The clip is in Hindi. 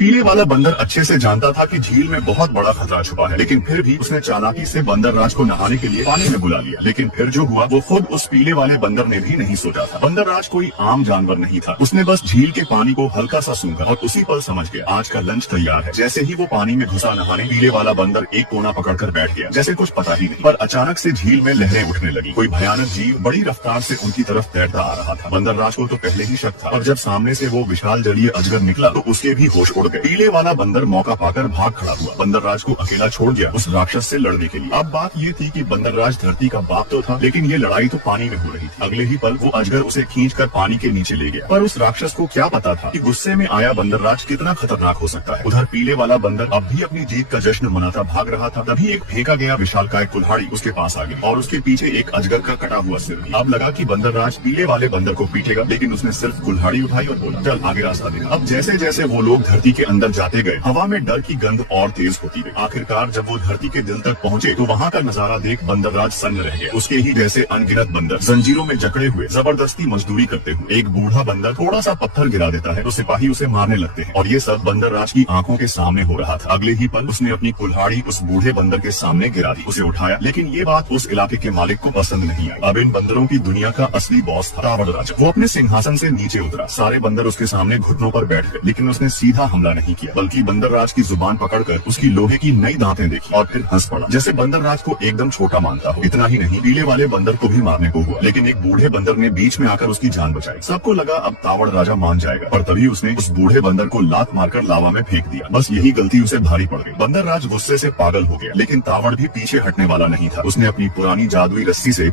पीले वाला बंदर अच्छे से जानता था कि झील में बहुत बड़ा खतरा छुपा है, लेकिन फिर भी उसने चालाकी से बंदर राज को नहाने के लिए पानी में बुला लिया। लेकिन फिर जो हुआ वो खुद उस पीले वाले बंदर ने भी नहीं सोचा था। बंदर राज कोई आम जानवर नहीं था। उसने बस झील के पानी को हल्का सा सूंघा और उसी पल समझ गया आज का लंच तैयार है। जैसे ही वो पानी में घुसा नहाने, पीले वाला बंदर एक कोना पकड़कर बैठ गया, जैसे कुछ पता ही नहीं। पर अचानक से झील में लहरें उठने लगी। कोई भयानक जीव बड़ी रफ्तार से उनकी तरफ तैरता आ रहा था। बंदर राज को तो पहले ही शक था, और जब सामने से वो विशाल जलीय अजगर निकला तो उसके भी होश उड़ गए। पीले वाला बंदर मौका पाकर भाग खड़ा हुआ। बंदर राज को अकेला छोड़ गया उस राक्षस से लड़ने के लिए। अब बात ये थी कि बंदर राज धरती का बाप तो था, लेकिन ये लड़ाई तो पानी में हो रही थी। अगले ही पल वो अजगर उसे खींचकर पानी के नीचे ले गया। पर उस राक्षस को क्या पता था कि गुस्से में आया बंदर राज कितना खतरनाक हो सकता है। उधर पीले वाला बंदर अब भी अपनी जीत का जश्न मनाता भाग रहा था। तभी एक फेंका गया विशालकाय कुल्हाड़ी उसके पास आ गई और उसके पीछे एक अजगर का कटा हुआ सिर भी। अब लगा कि बंदर राज पीले वाले बंदर को पीटेगा, लेकिन उसने सिर्फ कुल्हाड़ी उठाई और बोला, चल आगे रास्ता दे। अब जैसे जैसे वो लोग धरती के अंदर जाते गए, हवा में डर की गंध और तेज होती गई। आखिरकार जब वो धरती के दिल तक पहुंचे तो वहाँ का नजारा देख बंदर राज सन्न रह गया। उसके ही जैसे अनगिनत बंदर जंजीरों में जकड़े हुए जबरदस्ती मजदूरी करते हुए। एक बूढ़ा बंदर थोड़ा सा पत्थर गिरा देता है तो सिपाही उसे मारने लगते हैं, और ये सब बंदर राज की आंखों के सामने हो रहा था। अगले ही पल उसने अपनी कुल्हाड़ी उस बूढ़े बंदर के सामने गिरा दी, उसे उठाया। लेकिन ये बात उस इलाके के मालिक को पसंद नहीं आई। अब इन बंदरों की दुनिया का असली बॉस था तावड़ राजा। वो अपने सिंहासन से नीचे उतरा। सारे बंदर उसके सामने घुटनों पर बैठ गए, लेकिन उसने सीधा हमला नहीं किया, बल्कि बंदर राज की जुबान पकड़कर उसकी लोहे की नई दांतें देखी और फिर हंस पड़ा, जैसे बंदर राज को एकदम छोटा मानता हो। इतना ही नहीं, पीले वाले बंदर को भी मारने को हुआ, लेकिन एक बूढ़े बंदर ने बीच में आकर उसकी जान बचाई। सबको लगा अब तावड़ राजा मान जाएगा, पर तभी उसने उस बूढ़े बंदर को लात मारकर लावा में फेंक दिया। बस यही गलती उसे भारी पड़ गई। बंदर राज गुस्से से पागल हो गया, लेकिन तावड़ भी पीछे हटने वाला नहीं था। उसने अपनी पुरानी जादुई रस्सी से